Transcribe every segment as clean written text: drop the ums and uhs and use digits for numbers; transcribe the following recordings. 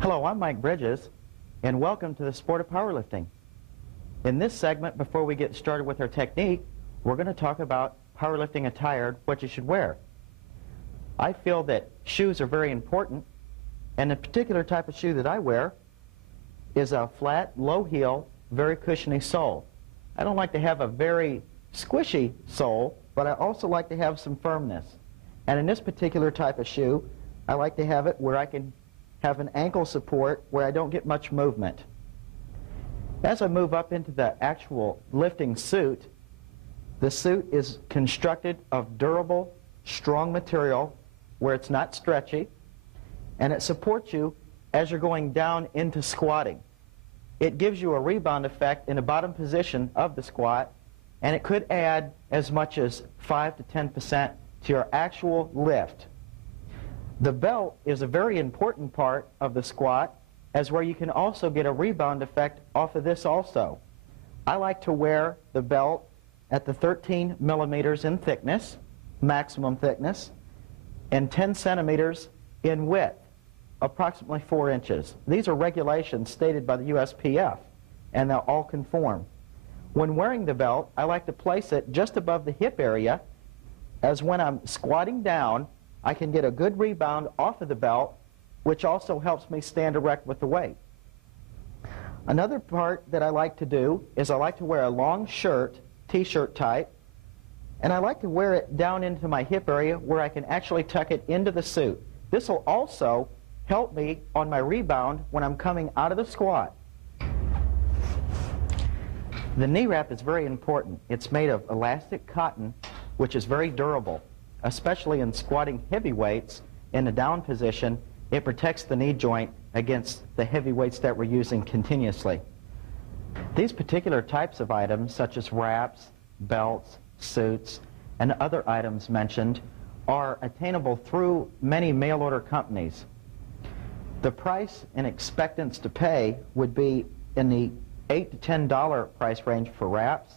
Hello, I'm Mike Bridges, and welcome to the sport of powerlifting. In this segment, before we get started with our technique, we're going to talk about powerlifting attire, what you should wear. I feel that shoes are very important, and the particular type of shoe that I wear is a flat, low heel, very cushiony sole. I don't like to have a very squishy sole, but I also like to have some firmness. And in this particular type of shoe, I like to have it where I can have an ankle support where I don't get much movement. As I move up into the actual lifting suit, the suit is constructed of durable, strong material where it's not stretchy, and it supports you as you're going down into squatting. It gives you a rebound effect in the bottom position of the squat, and it could add as much as 5 to 10% to your actual lift. The belt is a very important part of the squat, as where you can also get a rebound effect off of this also. I like to wear the belt at the 13 millimeters in thickness, maximum thickness, and 10 centimeters in width, approximately 4 inches. These are regulations stated by the USPF, and they'll all conform. When wearing the belt, I like to place it just above the hip area, as when I'm squatting down, I can get a good rebound off of the belt, which also helps me stand erect with the weight. Another part that I like to do is I like to wear a long shirt, t-shirt type, and I like to wear it down into my hip area where I can actually tuck it into the suit. This will also help me on my rebound when I'm coming out of the squat. The knee wrap is very important. It's made of elastic cotton, which is very durable. Especially in squatting heavy weights in the down position, it protects the knee joint against the heavy weights that we're using continuously. These particular types of items, such as wraps, belts, suits, and other items mentioned, are attainable through many mail-order companies. The price and expectance to pay would be in the $8 to $10 price range for wraps,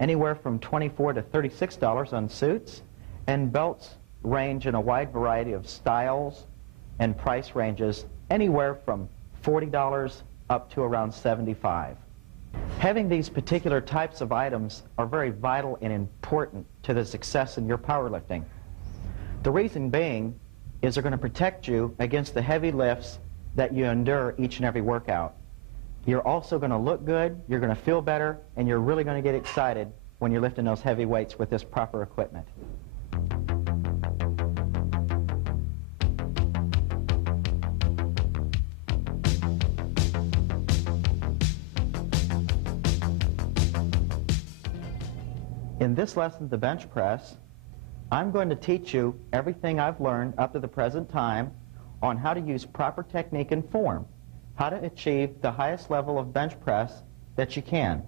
anywhere from $24 to $36 on suits, and belts range in a wide variety of styles and price ranges, anywhere from $40 up to around $75. Having these particular types of items are very vital and important to the success in your powerlifting. The reason being is they're going to protect you against the heavy lifts that you endure each and every workout. You're also going to look good, you're going to feel better, and you're really going to get excited when you're lifting those heavy weights with this proper equipment. In this lesson, the bench press, I'm going to teach you everything I've learned up to the present time on how to use proper technique and form, how to achieve the highest level of bench press that you can.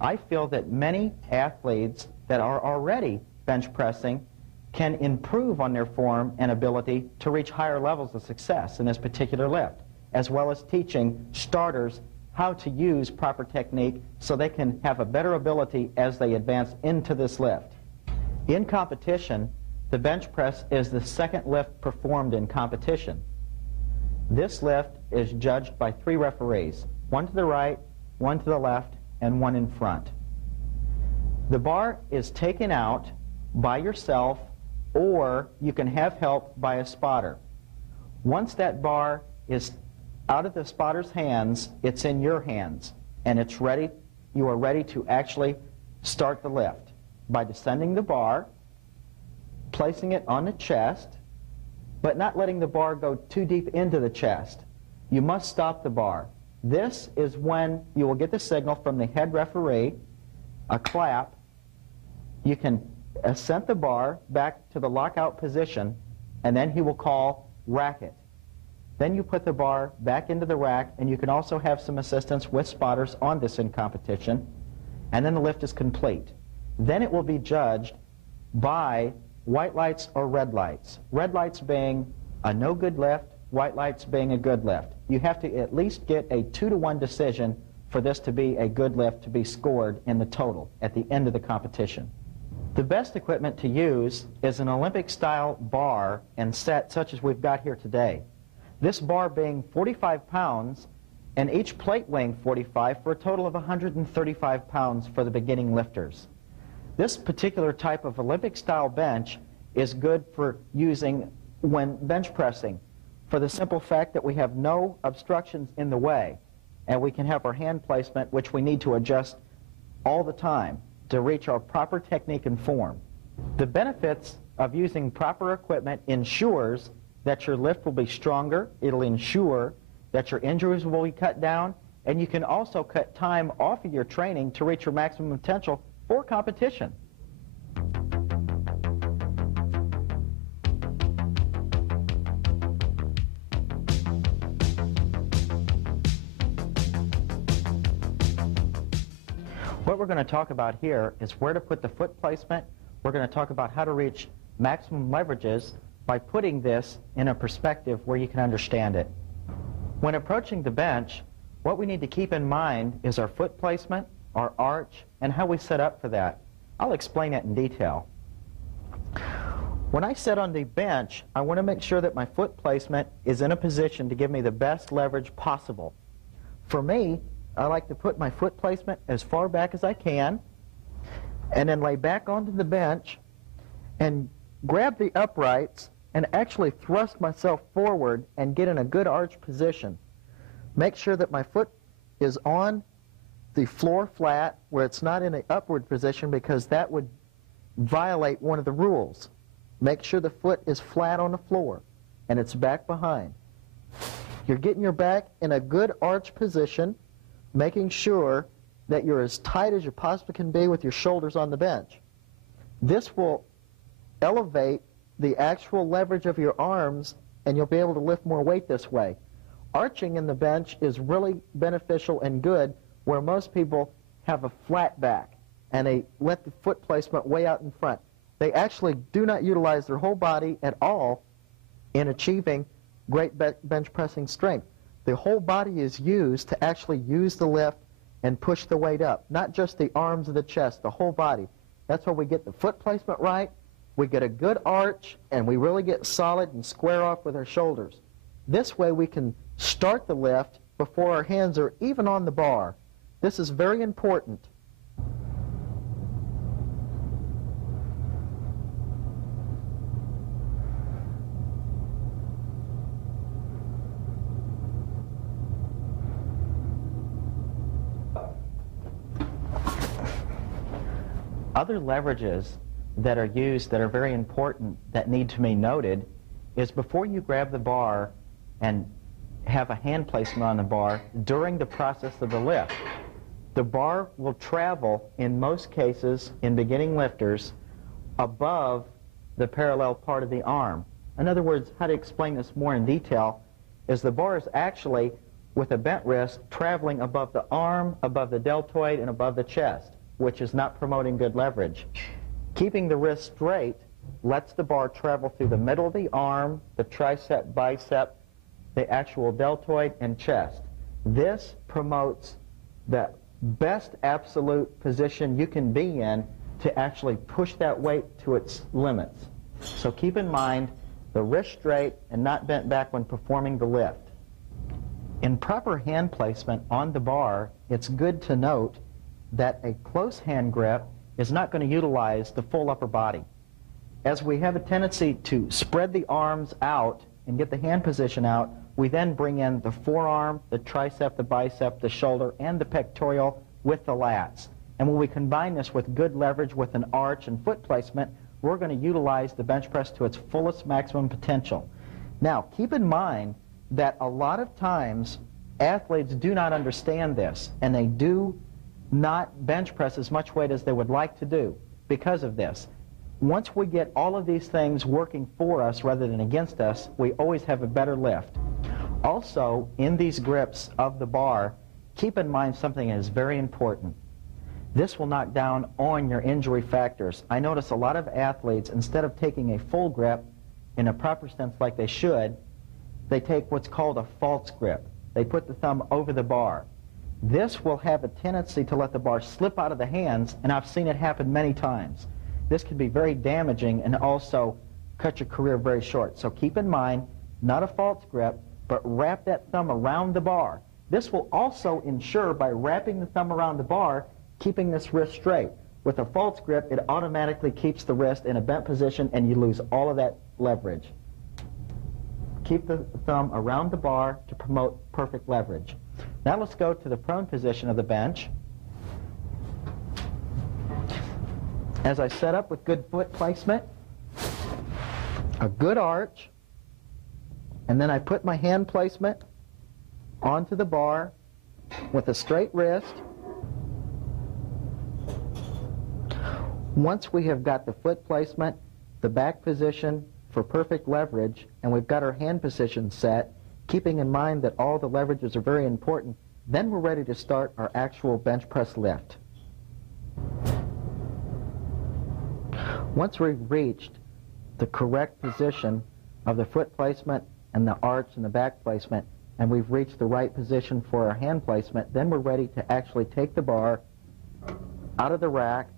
I feel that many athletes that are already bench pressing can improve on their form and ability to reach higher levels of success in this particular lift, as well as teaching starters how to use proper technique so they can have a better ability as they advance into this lift. In competition, the bench press is the second lift performed in competition. This lift is judged by 3 referees, one to the right, one to the left, and one in front. The bar is taken out by yourself, or you can have help by a spotter. Once that bar is out of the spotter's hands, it's in your hands, and it's ready. You are ready to actually start the lift by descending the bar, placing it on the chest, but not letting the bar go too deep into the chest. You must stop the bar. This is when you will get the signal from the head referee, a clap. You can ascent the bar back to the lockout position, and then he will call rack it. Then you put the bar back into the rack, and you can also have some assistance with spotters on this in competition, and then the lift is complete. Then it will be judged by white lights or red lights. Red lights being a no good lift, white lights being a good lift. You have to at least get a 2-to-1 decision for this to be a good lift to be scored in the total at the end of the competition. The best equipment to use is an Olympic-style bar and set such as we've got here today. This bar being 45 pounds and each plate weighing 45 for a total of 135 pounds for the beginning lifters. This particular type of Olympic-style bench is good for using when bench pressing for the simple fact that we have no obstructions in the way, and we can have our hand placement, which we need to adjust all the time to reach our proper technique and form. The benefits of using proper equipment ensures that your lift will be stronger, it'll ensure that your injuries will be cut down, and you can also cut time off of your training to reach your maximum potential for competition. What we're going to talk about here is where to put the foot placement. We're going to talk about how to reach maximum leverages by putting this in a perspective where you can understand it. When approaching the bench, what we need to keep in mind is our foot placement, our arch, and how we set up for that. I'll explain it in detail. When I sit on the bench, I want to make sure that my foot placement is in a position to give me the best leverage possible. For me, I like to put my foot placement as far back as I can, and then lay back onto the bench and grab the uprights and actually thrust myself forward and get in a good arch position. Make sure that my foot is on the floor flat where it's not in an upward position, because that would violate one of the rules. Make sure the foot is flat on the floor and it's back behind. You're getting your back in a good arch position, making sure that you're as tight as you possibly can be with your shoulders on the bench. This will elevate the actual leverage of your arms, and you'll be able to lift more weight this way. Arching in the bench is really beneficial and good where most people have a flat back and they let the foot placement way out in front. They actually do not utilize their whole body at all in achieving great bench pressing strength. The whole body is used to actually use the lift and push the weight up, not just the arms or the chest, the whole body. That's where we get the foot placement right, we get a good arch, and we really get solid and square off with our shoulders. This way we can start the lift before our hands are even on the bar. This is very important. Other leverages that are used that are very important that need to be noted is before you grab the bar and have a hand placement on the bar during the process of the lift. The bar will travel, in most cases, in beginning lifters, above the parallel part of the arm. In other words, how to explain this more in detail is the bar is actually, with a bent wrist, traveling above the arm, above the deltoid, and above the chest, which is not promoting good leverage. Keeping the wrist straight lets the bar travel through the middle of the arm, the tricep, bicep, the actual deltoid, and chest. This promotes the best absolute position you can be in to actually push that weight to its limits. So keep in mind the wrist straight and not bent back when performing the lift. In proper hand placement on the bar, it's good to note that a close hand grip is not going to utilize the full upper body. As we have a tendency to spread the arms out and get the hand position out, we then bring in the forearm, the tricep, the bicep, the shoulder, and the pectoral with the lats. And when we combine this with good leverage with an arch and foot placement, we're going to utilize the bench press to its fullest maximum potential. Now, keep in mind that a lot of times athletes do not understand this, and they do not bench press as much weight as they would like to do because of this. Once we get all of these things working for us rather than against us, we always have a better lift. Also, in these grips of the bar, keep in mind something that is very important. This will knock down on your injury factors. I notice a lot of athletes, instead of taking a full grip in a proper sense like they should, they take what's called a false grip. They put the thumb over the bar. This will have a tendency to let the bar slip out of the hands, and I've seen it happen many times. This can be very damaging and also cut your career very short. So keep in mind, not a false grip, but wrap that thumb around the bar. This will also ensure, by wrapping the thumb around the bar, keeping this wrist straight. With a false grip, it automatically keeps the wrist in a bent position and you lose all of that leverage. Keep the thumb around the bar to promote perfect leverage. Now let's go to the prone position of the bench. As I set up with good foot placement, a good arch, and then I put my hand placement onto the bar with a straight wrist. Once we have got the foot placement, the back position for perfect leverage, and we've got our hand position set, keeping in mind that all the leverages are very important, then we're ready to start our actual bench press lift. Once we've reached the correct position of the foot placement and the arch and the back placement, and we've reached the right position for our hand placement, then we're ready to actually take the bar out of the rack,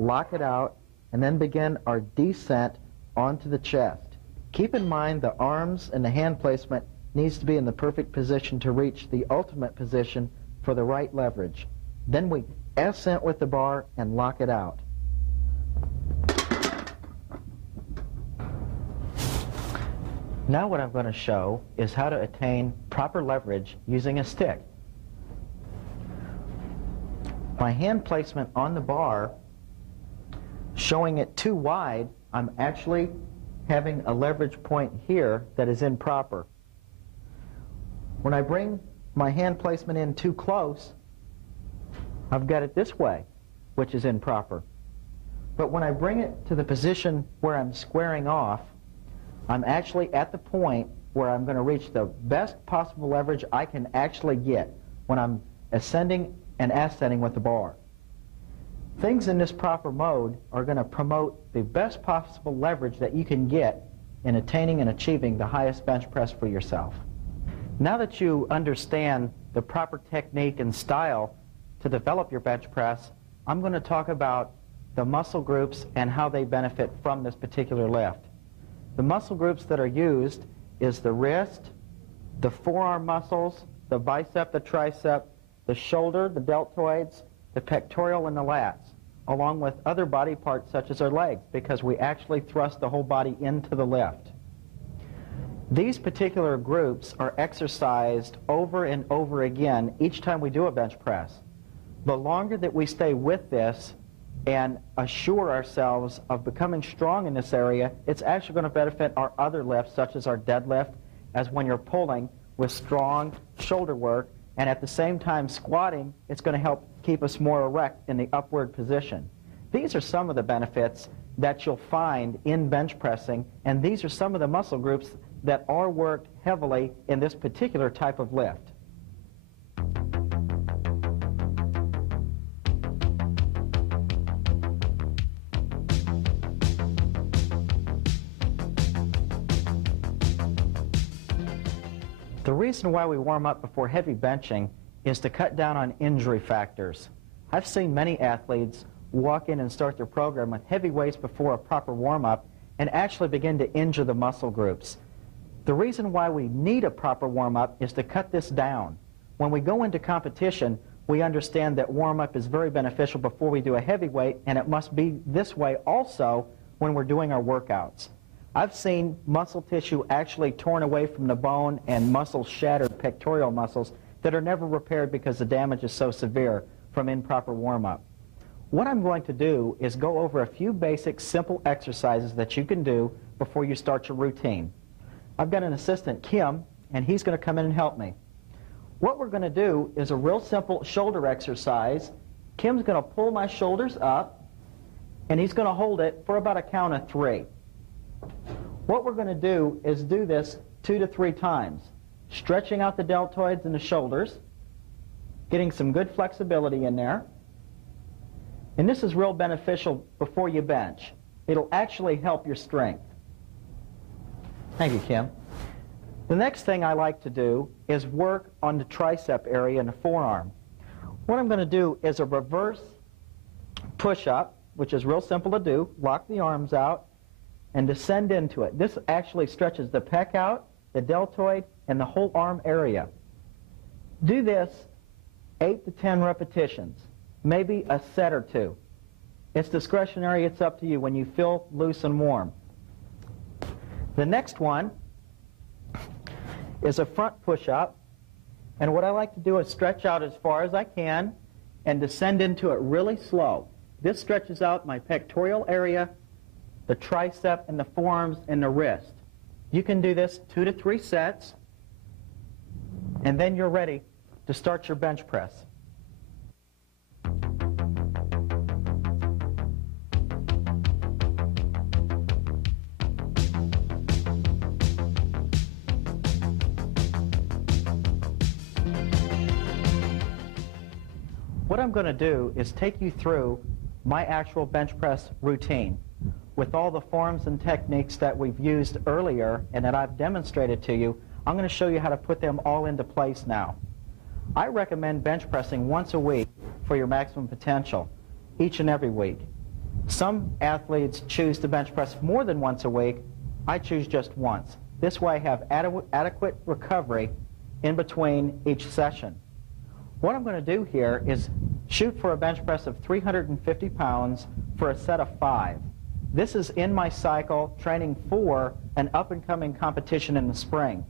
lock it out, and then begin our descent onto the chest. Keep in mind the arms and the hand placement needs to be in the perfect position to reach the ultimate position for the right leverage. Then we ascent with the bar and lock it out. Now what I'm going to show is how to attain proper leverage using a stick. My hand placement on the bar, showing it too wide, I'm actually having a leverage point here that is improper. When I bring my hand placement in too close, I've got it this way, which is improper. But when I bring it to the position where I'm squaring off, I'm actually at the point where I'm going to reach the best possible leverage I can actually get when I'm ascending and ascending with the bar. Things in this proper mode are going to promote the best possible leverage that you can get in attaining and achieving the highest bench press for yourself. Now that you understand the proper technique and style to develop your bench press, I'm going to talk about the muscle groups and how they benefit from this particular lift. The muscle groups that are used is the wrist, the forearm muscles, the bicep, the tricep, the shoulder, the deltoids, the pectoral, and the lats, along with other body parts such as our legs, because we actually thrust the whole body into the lift. These particular groups are exercised over and over again each time we do a bench press. The longer that we stay with this and assure ourselves of becoming strong in this area, it's actually going to benefit our other lifts, such as our deadlift, as when you're pulling with strong shoulder work, and at the same time squatting, it's going to help keep us more erect in the upward position. These are some of the benefits that you'll find in bench pressing, and these are some of the muscle groups that are worked heavily in this particular type of lift. The reason why we warm up before heavy benching is to cut down on injury factors. I've seen many athletes walk in and start their program with heavy weights before a proper warm-up and actually begin to injure the muscle groups. The reason why we need a proper warm-up is to cut this down. When we go into competition, we understand that warm-up is very beneficial before we do a heavy weight, and it must be this way also when we're doing our workouts. I've seen muscle tissue actually torn away from the bone and muscles shattered, pectoral muscles, that are never repaired because the damage is so severe from improper warm-up. What I'm going to do is go over a few basic, simple exercises that you can do before you start your routine. I've got an assistant, Kim, and he's going to come in and help me. What we're going to do is a real simple shoulder exercise. Kim's going to pull my shoulders up, and he's going to hold it for about a count of 3. What we're going to do is do this 2 to 3 times, stretching out the deltoids and the shoulders, getting some good flexibility in there. And this is real beneficial before you bench. It'll actually help your strength. Thank you, Kim. The next thing I like to do is work on the tricep area and the forearm. What I'm going to do is a reverse push-up, which is real simple to do. Lock the arms out and descend into it. This actually stretches the pec out, the deltoid, in the whole arm area. Do this 8 to 10 repetitions, maybe a set or two. It's discretionary, it's up to you when you feel loose and warm. The next one is a front push-up, and what I like to do is stretch out as far as I can and descend into it really slow. This stretches out my pectoral area, the tricep, and the forearms, and the wrist. You can do this 2 to 3 sets, and then you're ready to start your bench press. What I'm going to do is take you through my actual bench press routine with all the forms and techniques that we've used earlier and that I've demonstrated to you. I'm going to show you how to put them all into place now. I recommend bench pressing once a week for your maximum potential, each and every week. Some athletes choose to bench press more than once a week. I choose just once. This way I have adequate recovery in between each session. What I'm going to do here is shoot for a bench press of 350 pounds for a set of 5. This is in my cycle training for an up-and-coming competition in the spring.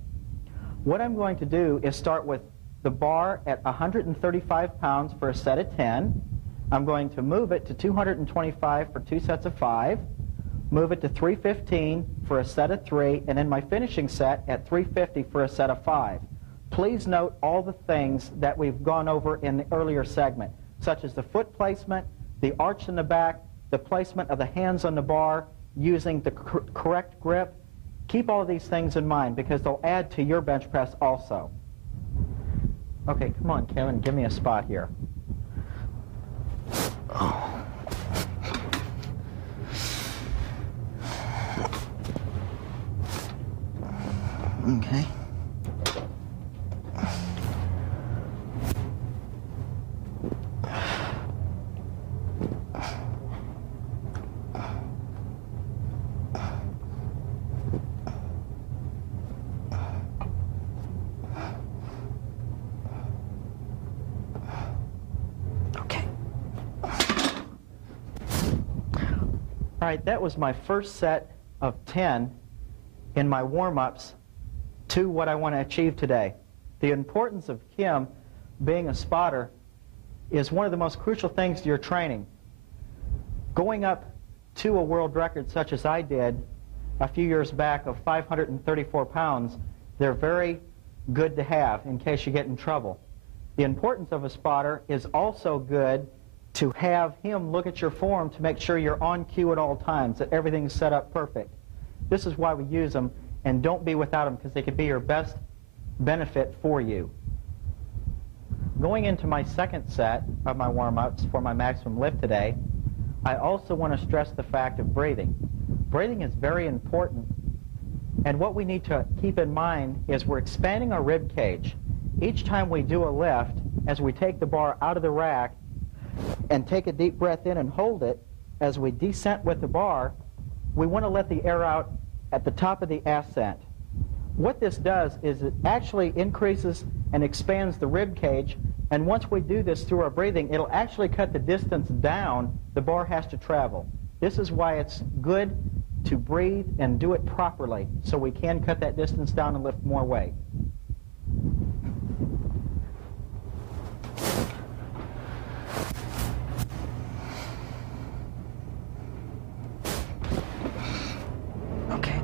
What I'm going to do is start with the bar at 135 pounds for a set of 10. I'm going to move it to 225 for 2 sets of 5, move it to 315 for a set of 3, and then my finishing set at 350 for a set of 5. Please note all the things that we've gone over in the earlier segment, such as the foot placement, the arch in the back, the placement of the hands on the bar, using the correct grip. Keep all of these things in mind because they'll add to your bench press also. Okay, come on, Kevin, give me a spot here. Oh. Okay. All right, that was my first set of 10 in my warm-ups to what I want to achieve today. The importance of Kim being a spotter is one of the most crucial things to your training. Going up to a world record such as I did a few years back of 534 pounds, they're very good to have in case you get in trouble. The importance of a spotter is also good to have him look at your form to make sure you're on cue at all times, that everything's set up perfect. This is why we use them, and don't be without them because they could be your best benefit for you. Going into my second set of my warm-ups for my maximum lift today, I also want to stress the fact of breathing. Breathing is very important, and what we need to keep in mind is we're expanding our rib cage. Each time we do a lift, as we take the bar out of the rack and take a deep breath in and hold it, as we descent with the bar, we want to let the air out at the top of the ascent. What this does is it actually increases and expands the rib cage, and once we do this through our breathing, it'll actually cut the distance down the bar has to travel. This is why it's good to breathe and do it properly so we can cut that distance down and lift more weight. Okay.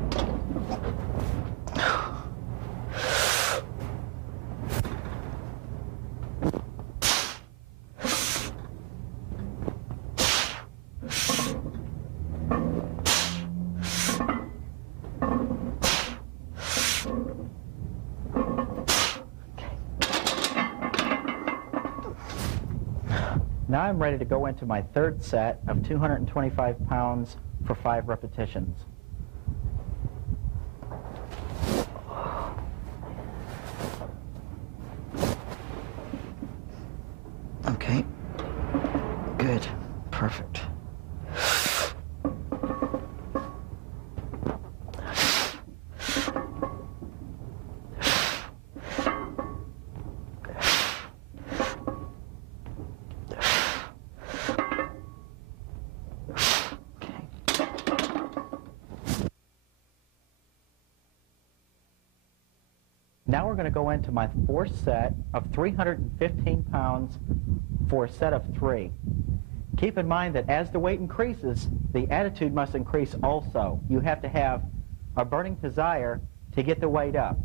Now I'm ready to go into my third set of 225 pounds for 5 repetitions. Okay, good, perfect. Now we're going to go into my fourth set of 315 pounds for a set of 3. Keep in mind that as the weight increases, the attitude must increase also. You have to have a burning desire to get the weight up.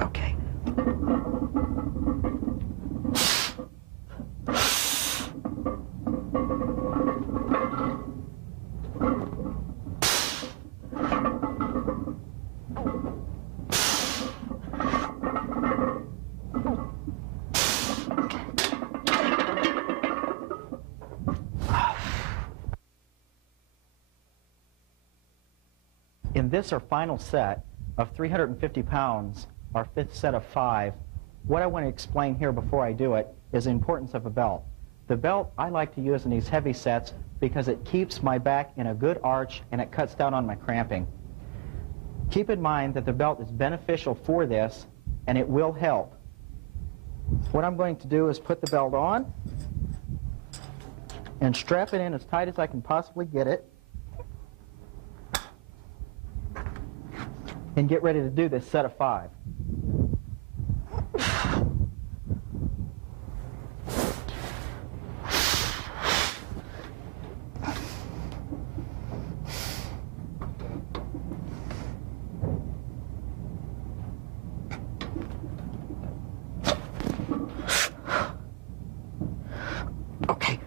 Okay. In this, our final set of 350 pounds, our fifth set of 5, what I want to explain here before I do it is the importance of a belt. The belt I like to use in these heavy sets because it keeps my back in a good arch and it cuts down on my cramping. Keep in mind that the belt is beneficial for this and it will help. What I'm going to do is put the belt on and strap it in as tight as I can possibly get it and get ready to do this set of 5. Okay.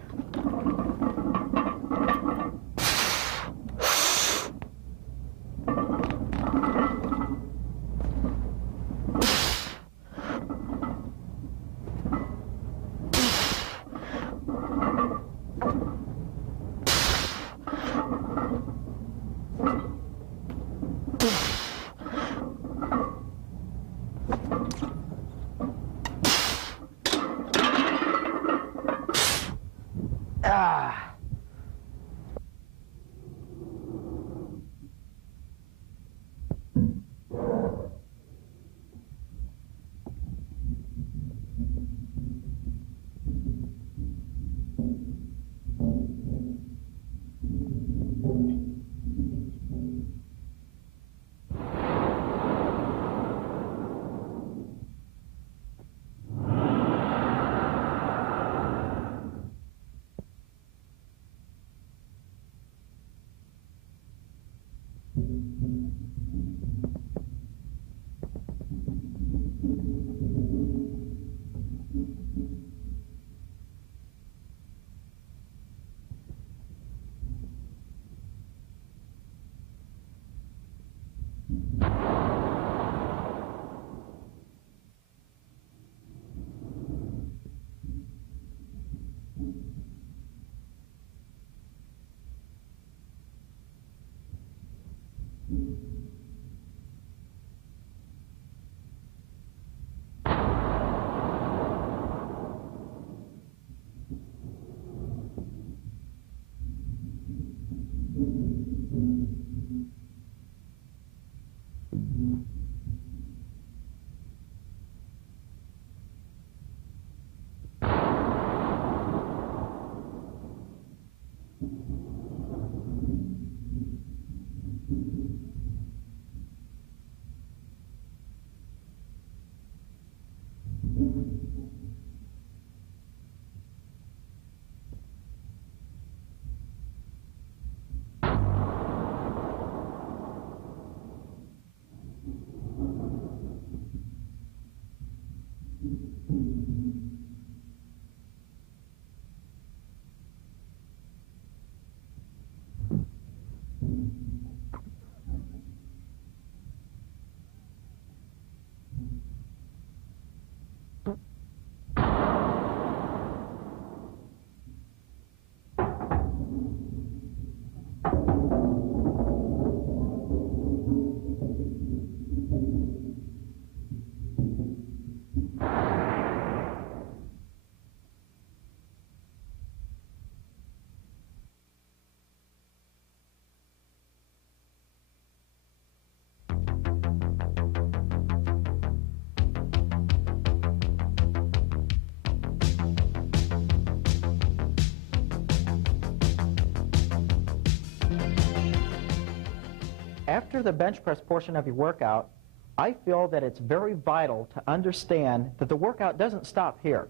After the bench press portion of your workout, I feel that it's very vital to understand that the workout doesn't stop here.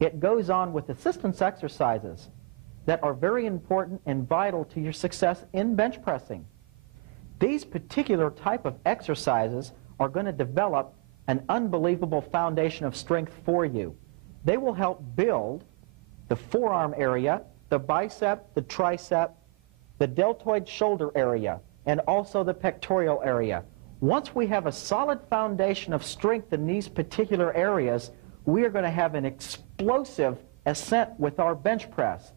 It goes on with assistance exercises that are very important and vital to your success in bench pressing. These particular type of exercises are going to develop an unbelievable foundation of strength for you. They will help build the forearm area, the bicep, the tricep, the deltoid shoulder area, and also the pectoral area. Once we have a solid foundation of strength in these particular areas, we are going to have an explosive ascent with our bench press.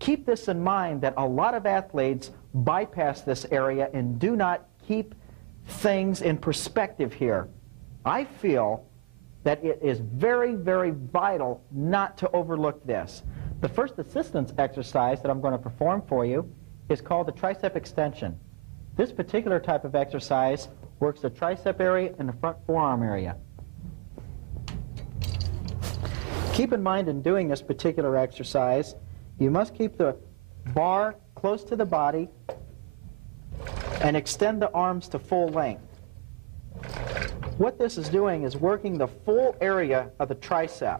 Keep this in mind that a lot of athletes bypass this area and do not keep things in perspective here. I feel that it is very, very vital not to overlook this. The first assistance exercise that I'm going to perform for you is called the tricep extension. This particular type of exercise works the tricep area and the front forearm area. Keep in mind in doing this particular exercise, you must keep the bar close to the body and extend the arms to full length. What this is doing is working the full area of the tricep.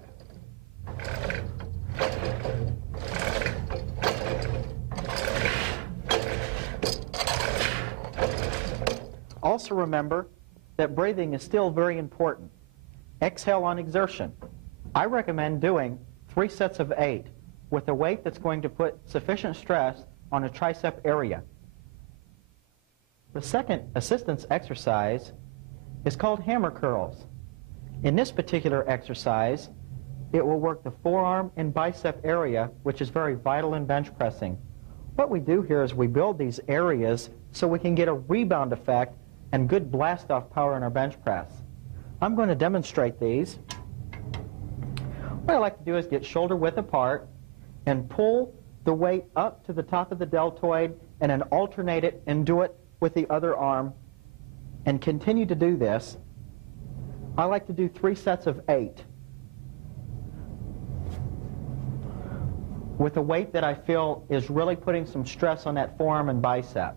Also remember that breathing is still very important. Exhale on exertion. I recommend doing 3 sets of 8 with a weight that's going to put sufficient stress on the tricep area. The second assistance exercise is called hammer curls. In this particular exercise, it will work the forearm and bicep area, which is very vital in bench pressing. What we do here is we build these areas so we can get a rebound effect and good blast-off power in our bench press. I'm going to demonstrate these. What I like to do is get shoulder width apart and pull the weight up to the top of the deltoid and then alternate it and do it with the other arm and continue to do this. I like to do 3 sets of 8 with a weight that I feel is really putting some stress on that forearm and bicep.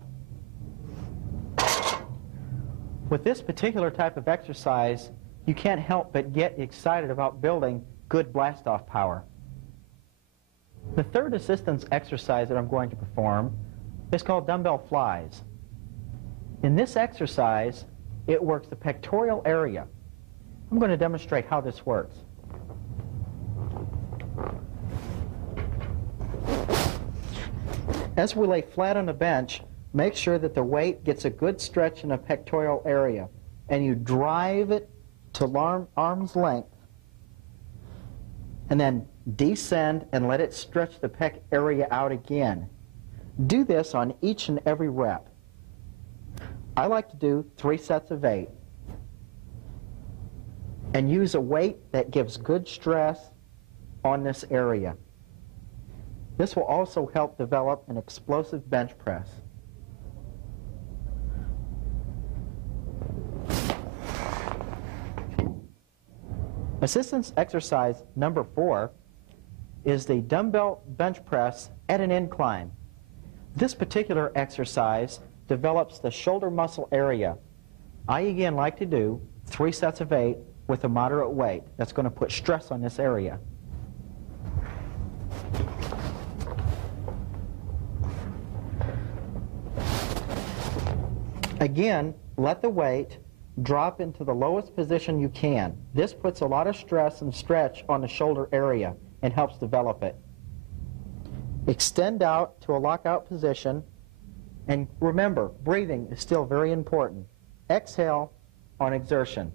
With this particular type of exercise, you can't help but get excited about building good blast-off power. The third assistance exercise that I'm going to perform is called dumbbell flies. In this exercise, it works the pectoral area. I'm going to demonstrate how this works. As we lay flat on the bench, make sure that the weight gets a good stretch in the pectoral area, and you drive it to arm's length, and then descend and let it stretch the pec area out again. Do this on each and every rep. I like to do 3 sets of 8 and use a weight that gives good stress on this area. This will also help develop an explosive bench press. Assistance exercise number 4 is the dumbbell bench press at an incline. This particular exercise develops the shoulder muscle area. I again like to do 3 sets of 8 with a moderate weight that's going to put stress on this area. Again, let the weight drop into the lowest position you can. This puts a lot of stress and stretch on the shoulder area and helps develop it. Extend out to a lockout position, and remember, breathing is still very important. Exhale on exertion.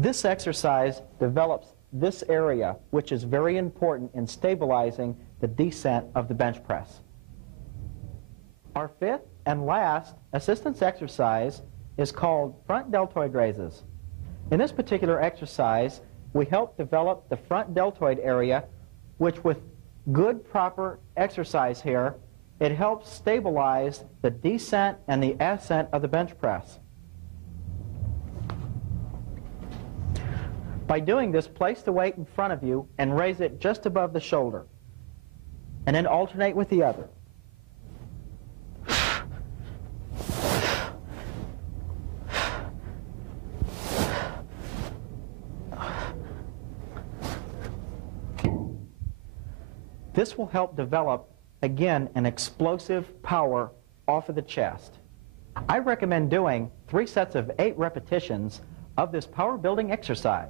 This exercise develops this area, which is very important in stabilizing the descent of the bench press. Our 5th and last assistance exercise is called front deltoid raises. In this particular exercise, we help develop the front deltoid area, which with good proper exercise here, it helps stabilize the descent and the ascent of the bench press. By doing this, place the weight in front of you and raise it just above the shoulder. And then alternate with the other. This will help develop, again, an explosive power off of the chest. I recommend doing 3 sets of 8 repetitions of this power building exercise.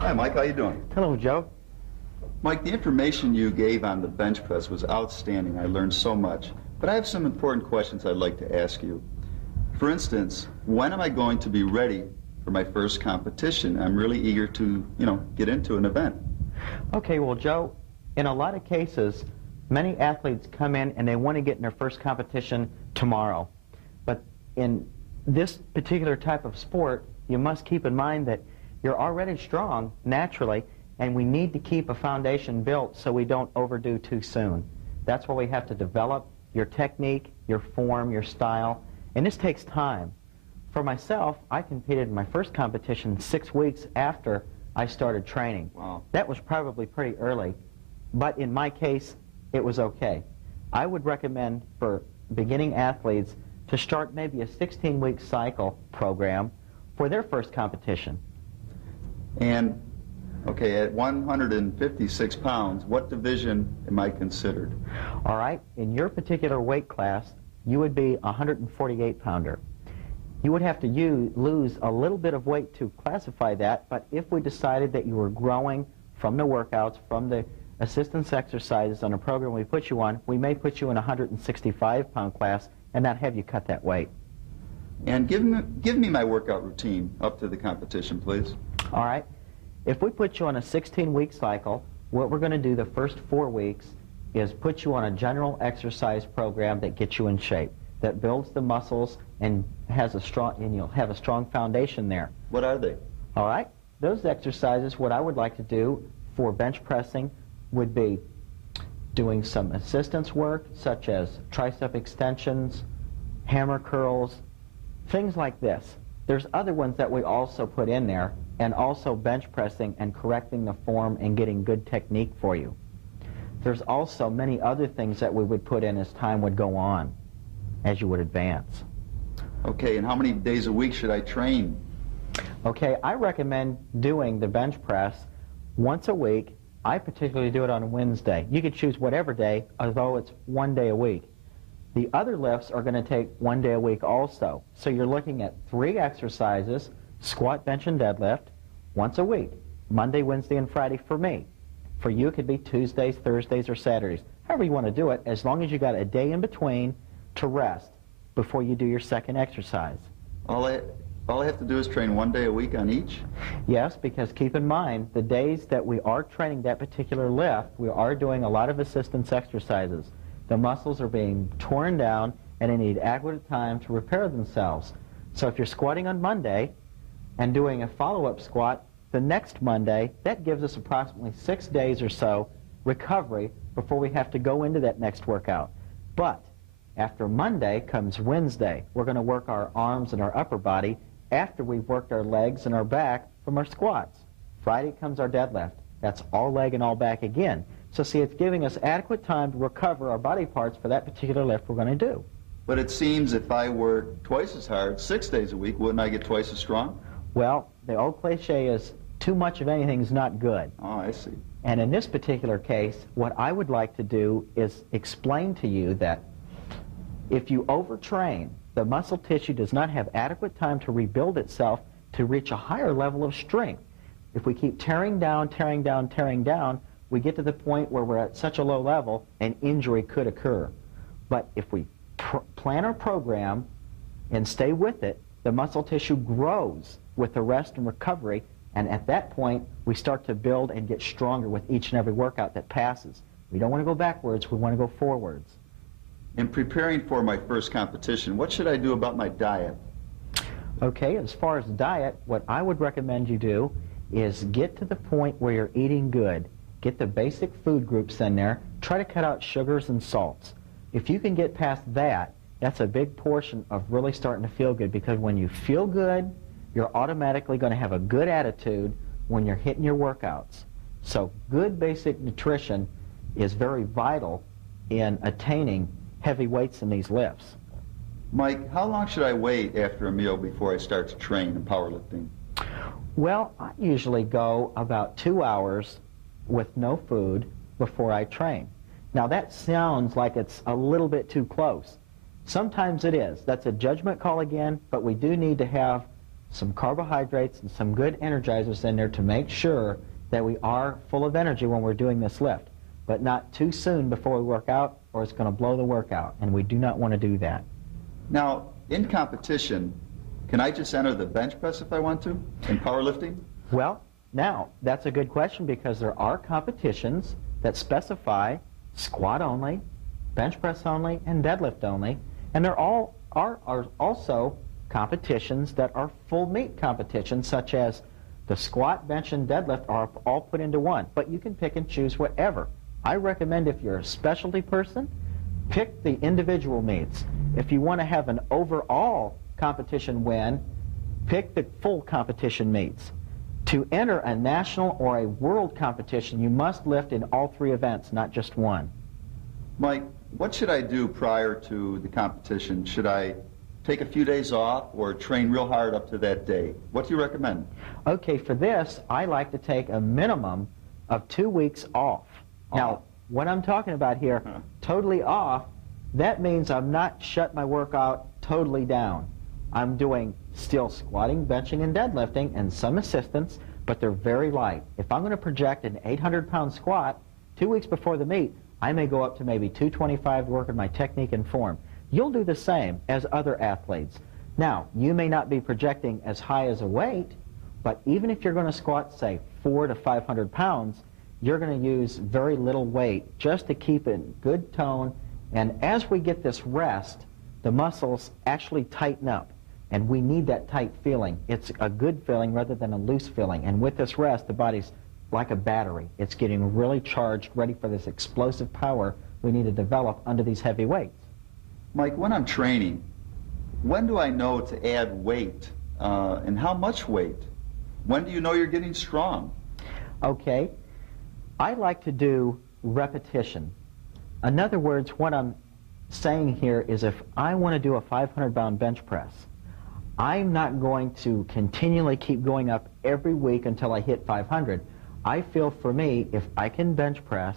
Hi, Mike. How you doing? Hello, Joe. Mike, the information you gave on the bench press was outstanding. I learned so much. But I have some important questions I'd like to ask you. For instance, when am I going to be ready for my first competition? I'm really eager to, get into an event. Okay, well, Joe, in a lot of cases, many athletes come in and they want to get in their first competition tomorrow. But in this particular type of sport, you must keep in mind that you're already strong naturally, and we need to keep a foundation built so we don't overdo too soon. That's why we have to develop your technique, your form, your style, and this takes time. For myself, I competed in my first competition 6 weeks after I started training. Wow. That was probably pretty early, but in my case, it was okay. I would recommend for beginning athletes to start maybe a 16-week cycle program for their first competition. And, okay, at 156 pounds, what division am I considered? All right, in your particular weight class, you would be a 148-pounder. You would have to lose a little bit of weight to classify that, but if we decided that you were growing from the workouts, from the assistance exercises on a program we put you on, we may put you in a 165-pound class and not have you cut that weight. And give me my workout routine up to the competition, please. All right. If we put you on a 16-week cycle, what we're going to do the first 4 weeks is put you on a general exercise program that gets you in shape, that builds the muscles and you'll have a strong foundation there. What are they? All right. Those exercises, what I would like to do for bench pressing would be doing some assistance work, such as tricep extensions, hammer curls, things like this. There's other ones that we also put in there, and also bench pressing and correcting the form and getting good technique for you. There's also many other things that we would put in as time would go on, as you would advance. Okay, and how many days a week should I train? Okay, I recommend doing the bench press once a week. I particularly do it on a Wednesday. You could choose whatever day, although it's 1 day a week. The other lifts are going to take 1 day a week also. So you're looking at 3 exercises, squat, bench, and deadlift, once a week, Monday, Wednesday, and Friday for me. For you, it could be Tuesdays, Thursdays, or Saturdays. However you want to do it, as long as you got a day in between to rest before you do your second exercise. All I have to do is train 1 day a week on each? Yes, because keep in mind, the days that we are training that particular lift, we are doing a lot of assistance exercises. The muscles are being torn down, and they need adequate time to repair themselves. So if you're squatting on Monday and doing a follow-up squat the next Monday, that gives us approximately 6 days or so recovery before we have to go into that next workout. But after Monday comes Wednesday. We're going to work our arms and our upper body after we've worked our legs and our back from our squats. Friday comes our deadlift. That's all leg and all back again. So see, it's giving us adequate time to recover our body parts for that particular lift we're going to do. But it seems if I work twice as hard, 6 days a week, wouldn't I get twice as strong? Well, the old cliche is too much of anything is not good. Oh, I see. And in this particular case, what I would like to do is explain to you that if you overtrain, the muscle tissue does not have adequate time to rebuild itself to reach a higher level of strength. If we keep tearing down, tearing down, tearing down, we get to the point where we're at such a low level, an injury could occur. But if we plan our program and stay with it, the muscle tissue grows with the rest and recovery, and at that point, we start to build and get stronger with each and every workout that passes. We don't want to go backwards, we want to go forwards. In preparing for my first competition, what should I do about my diet? Okay, as far as diet, what I would recommend you do is get to the point where you're eating good. Get the basic food groups in there. Try to cut out sugars and salts. If you can get past that, that's a big portion of really starting to feel good, because when you feel good, you're automatically going to have a good attitude when you're hitting your workouts. So good basic nutrition is very vital in attaining heavy weights in these lifts. Mike, how long should I wait after a meal before I start to train in powerlifting? Well, I usually go about 2 hours with no food before I train. Now that sounds like it's a little bit too close. Sometimes it is. That's a judgment call again, but we do need to have some carbohydrates and some good energizers in there to make sure that we are full of energy when we're doing this lift, but not too soon before we work out, or it's going to blow the workout, and we do not want to do that. Now, in competition, can I just enter the bench press if I want to, in powerlifting? Well, now, that's a good question, because there are competitions that specify squat only, bench press only, and deadlift only, and there are also competitions that are full meet competitions, such as the squat, bench, and deadlift are all put into one, but you can pick and choose whatever. I recommend, if you're a specialty person, pick the individual meets. If you want to have an overall competition win, pick the full competition meets. To enter a national or a world competition, you must lift in all 3 events, not just one. Mike, what should I do prior to the competition? Should I take a few days off or train real hard up to that day? What do you recommend? Okay, for this, I like to take a minimum of 2 weeks off. Now, what I'm talking about here, totally off, that means I'm not shut my workout totally down. I'm doing still squatting, benching, and deadlifting, and some assistance, but they're very light. If I'm going to project an 800-pound squat 2 weeks before the meet, I may go up to maybe 225 to work on my technique and form. You'll do the same as other athletes. Now, you may not be projecting as high as a weight, but even if you're going to squat, say, 400 to 500 pounds, you're going to use very little weight just to keep it in good tone. And as we get this rest, the muscles actually tighten up. And we need that tight feeling. It's a good feeling rather than a loose feeling. And with this rest, the body's like a battery. It's getting really charged, ready for this explosive power we need to develop under these heavy weights. Mike, when I'm training, when do I know to add weight and how much weight? When do you know you're getting strong? Okay. I like to do repetition. In other words, what I'm saying here is, if I want to do a 500-pound bench press, I'm not going to continually keep going up every week until I hit 500. I feel, for me, if I can bench press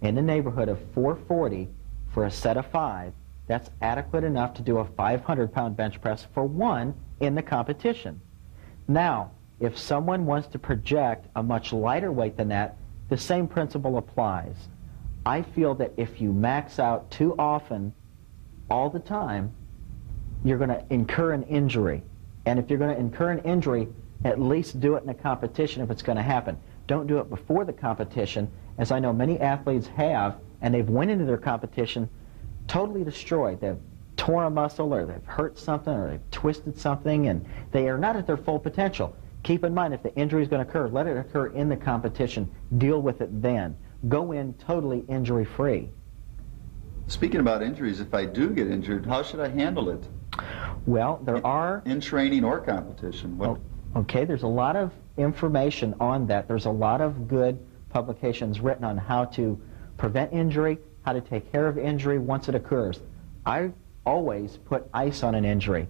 in the neighborhood of 440 for a set of 5, that's adequate enough to do a 500-pound bench press for one in the competition. Now, if someone wants to project a much lighter weight than that, the same principle applies. I feel that if you max out too often, all the time, you're going to incur an injury. And if you're going to incur an injury, at least do it in a competition if it's going to happen. Don't do it before the competition, as I know many athletes have, and they've went into their competition totally destroyed. They've torn a muscle, or they've hurt something, or they've twisted something, and they are not at their full potential. Keep in mind, if the injury is going to occur, let it occur in the competition. Deal with it then. Go in totally injury-free. Speaking about injuries, if I do get injured, how should I handle it? Well, there are... In training or competition. Okay, there's a lot of information on that. There's a lot of good publications written on how to prevent injury, how to take care of injury once it occurs. I always put ice on an injury.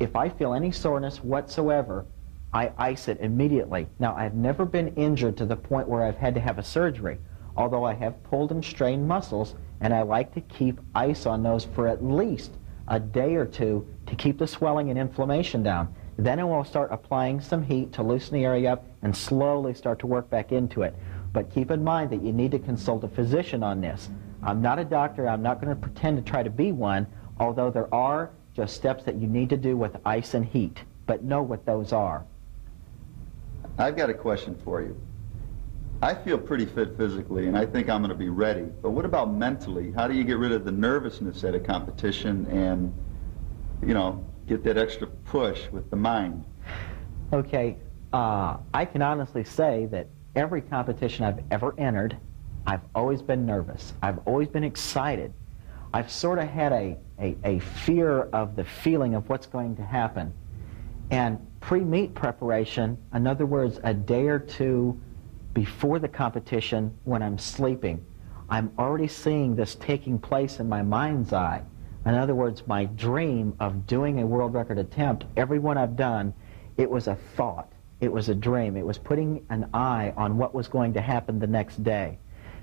If I feel any soreness whatsoever, I ice it immediately. Now, I've never been injured to the point where I've had to have a surgery, although I have pulled and strained muscles, and I like to keep ice on those for at least a day or two to keep the swelling and inflammation down. Then I will start applying some heat to loosen the area up and slowly start to work back into it. But keep in mind that you need to consult a physician on this. I'm not a doctor. I'm not going to pretend to try to be one, although there are just steps that you need to do with ice and heat. But know what those are. I've got a question for you. I feel pretty fit physically, and I think I'm going to be ready. But what about mentally? How do you get rid of the nervousness at a competition and, you know, get that extra push with the mind? Okay, I can honestly say that every competition I've ever entered, I've always been nervous. I've always been excited. I've sort of had a fear of the feeling of what's going to happen. And pre-meet preparation, in other words, a day or two before the competition when I'm sleeping, I'm already seeing this taking place in my mind's eye. In other words, my dream of doing a world record attempt, every one I've done, it was a thought. It was a dream. It was putting an eye on what was going to happen the next day.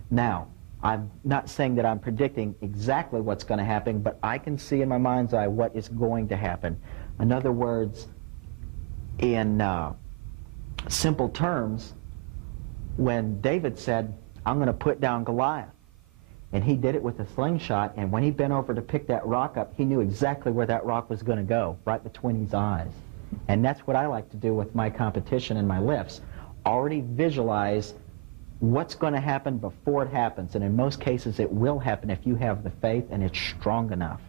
Now, I'm not saying that I'm predicting exactly what's going to happen, but I can see in my mind's eye what is going to happen. In other words, in simple terms, when David said, I'm going to put down Goliath, and he did it with a slingshot, and when he bent over to pick that rock up, he knew exactly where that rock was going to go, right between his eyes. And that's what I like to do with my competition and my lifts. Already visualize what's going to happen before it happens, and in most cases it will happen if you have the faith and it's strong enough.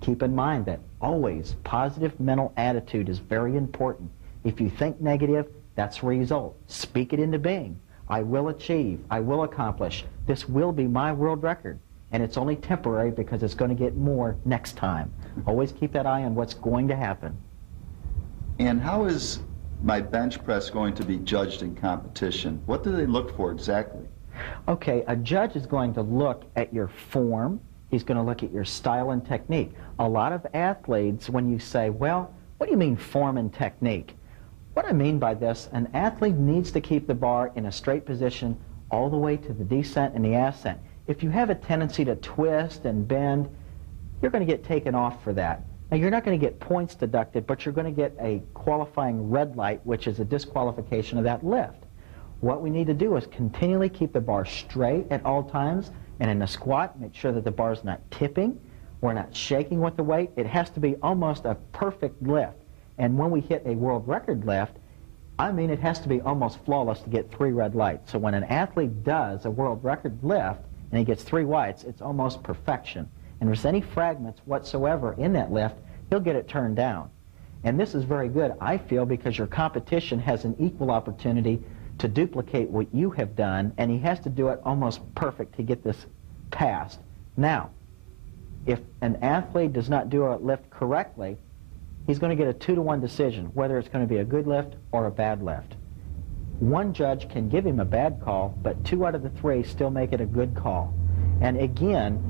Keep in mind that always positive mental attitude is very important. If you think negative, that's the result. Speak it into being. I will achieve. I will accomplish. This will be my world record. And it's only temporary because it's going to get more next time. Always keep that eye on what's going to happen. And how is my bench press going to be judged in competition? What do they look for exactly? Okay, a judge is going to look at your form. He's going to look at your style and technique. A lot of athletes, when you say, well, what do you mean form and technique? What I mean by this, an athlete needs to keep the bar in a straight position all the way to the descent and the ascent. If you have a tendency to twist and bend, you're going to get taken off for that. Now, you're not going to get points deducted, but you're going to get a qualifying red light, which is a disqualification of that lift. What we need to do is continually keep the bar straight at all times, and in a squat, make sure that the bar's not tipping, we're not shaking with the weight. It has to be almost a perfect lift. And when we hit a world record lift, I mean it has to be almost flawless to get 3 red lights. So when an athlete does a world record lift and he gets 3 whites, it's almost perfection. And if there's any fragments whatsoever in that lift, he'll get it turned down. And this is very good, I feel, because your competition has an equal opportunity to duplicate what you have done, and he has to do it almost perfect to get this passed. Now, if an athlete does not do a lift correctly, he's going to get a 2-to-1 decision, whether it's going to be a good lift or a bad lift. One judge can give him a bad call, but 2 out of the 3 still make it a good call. And again,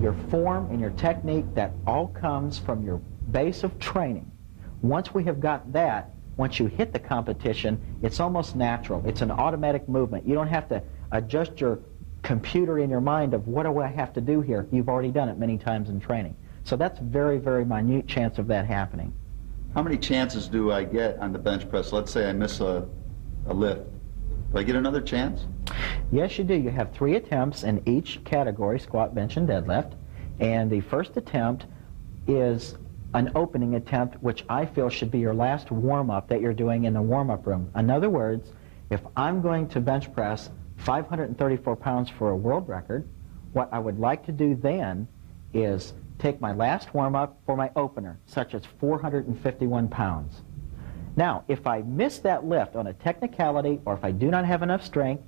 your form and your technique, that all comes from your base of training. Once we have got that, once you hit the competition, it's almost natural. It's an automatic movement. You don't have to adjust your computer in your mind of what do I have to do here. You've already done it many times in training. So that's very, very minute chance of that happening. How many chances do I get on the bench press? Let's say I miss a lift. Do I get another chance? Yes, you do. You have 3 attempts in each category, squat, bench, and deadlift. And the first attempt is an opening attempt, which I feel should be your last warm-up that you're doing in the warm-up room. In other words, if I'm going to bench press 534 pounds for a world record, what I would like to do then is take my last warm-up for my opener, such as 451 pounds. Now, if I miss that lift on a technicality, or if I do not have enough strength,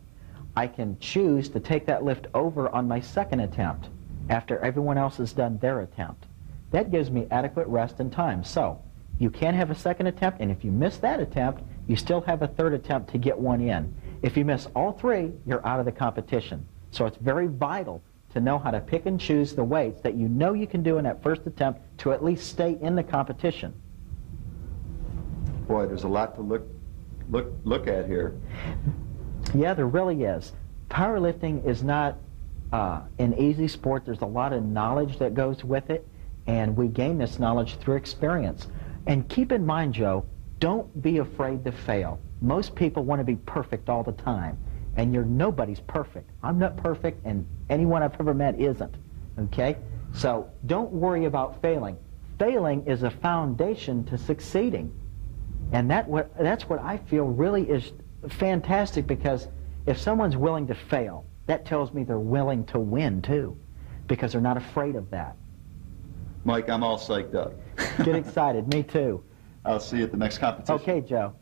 I can choose to take that lift over on my second attempt after everyone else has done their attempt. That gives me adequate rest and time. So you can have a second attempt, and if you miss that attempt, you still have a third attempt to get one in. If you miss all 3, you're out of the competition. So it's very vital to know how to pick and choose the weights that you know you can do in that first attempt to at least stay in the competition. Boy, there's a lot to look at here. Yeah, there really is. Powerlifting is not an easy sport. There's a lot of knowledge that goes with it, and we gain this knowledge through experience. And keep in mind, Joe, don't be afraid to fail. Most people want to be perfect all the time, and nobody's perfect. I'm not perfect, and anyone I've ever met isn't, okay? So don't worry about failing. Failing is a foundation to succeeding. And that's what I feel really is fantastic, because If someone's willing to fail, that tells me they're willing to win too, because they're not afraid of that. Mike, I'm all psyched up. Get excited. Me too. I'll see you at the next competition. Okay, Joe.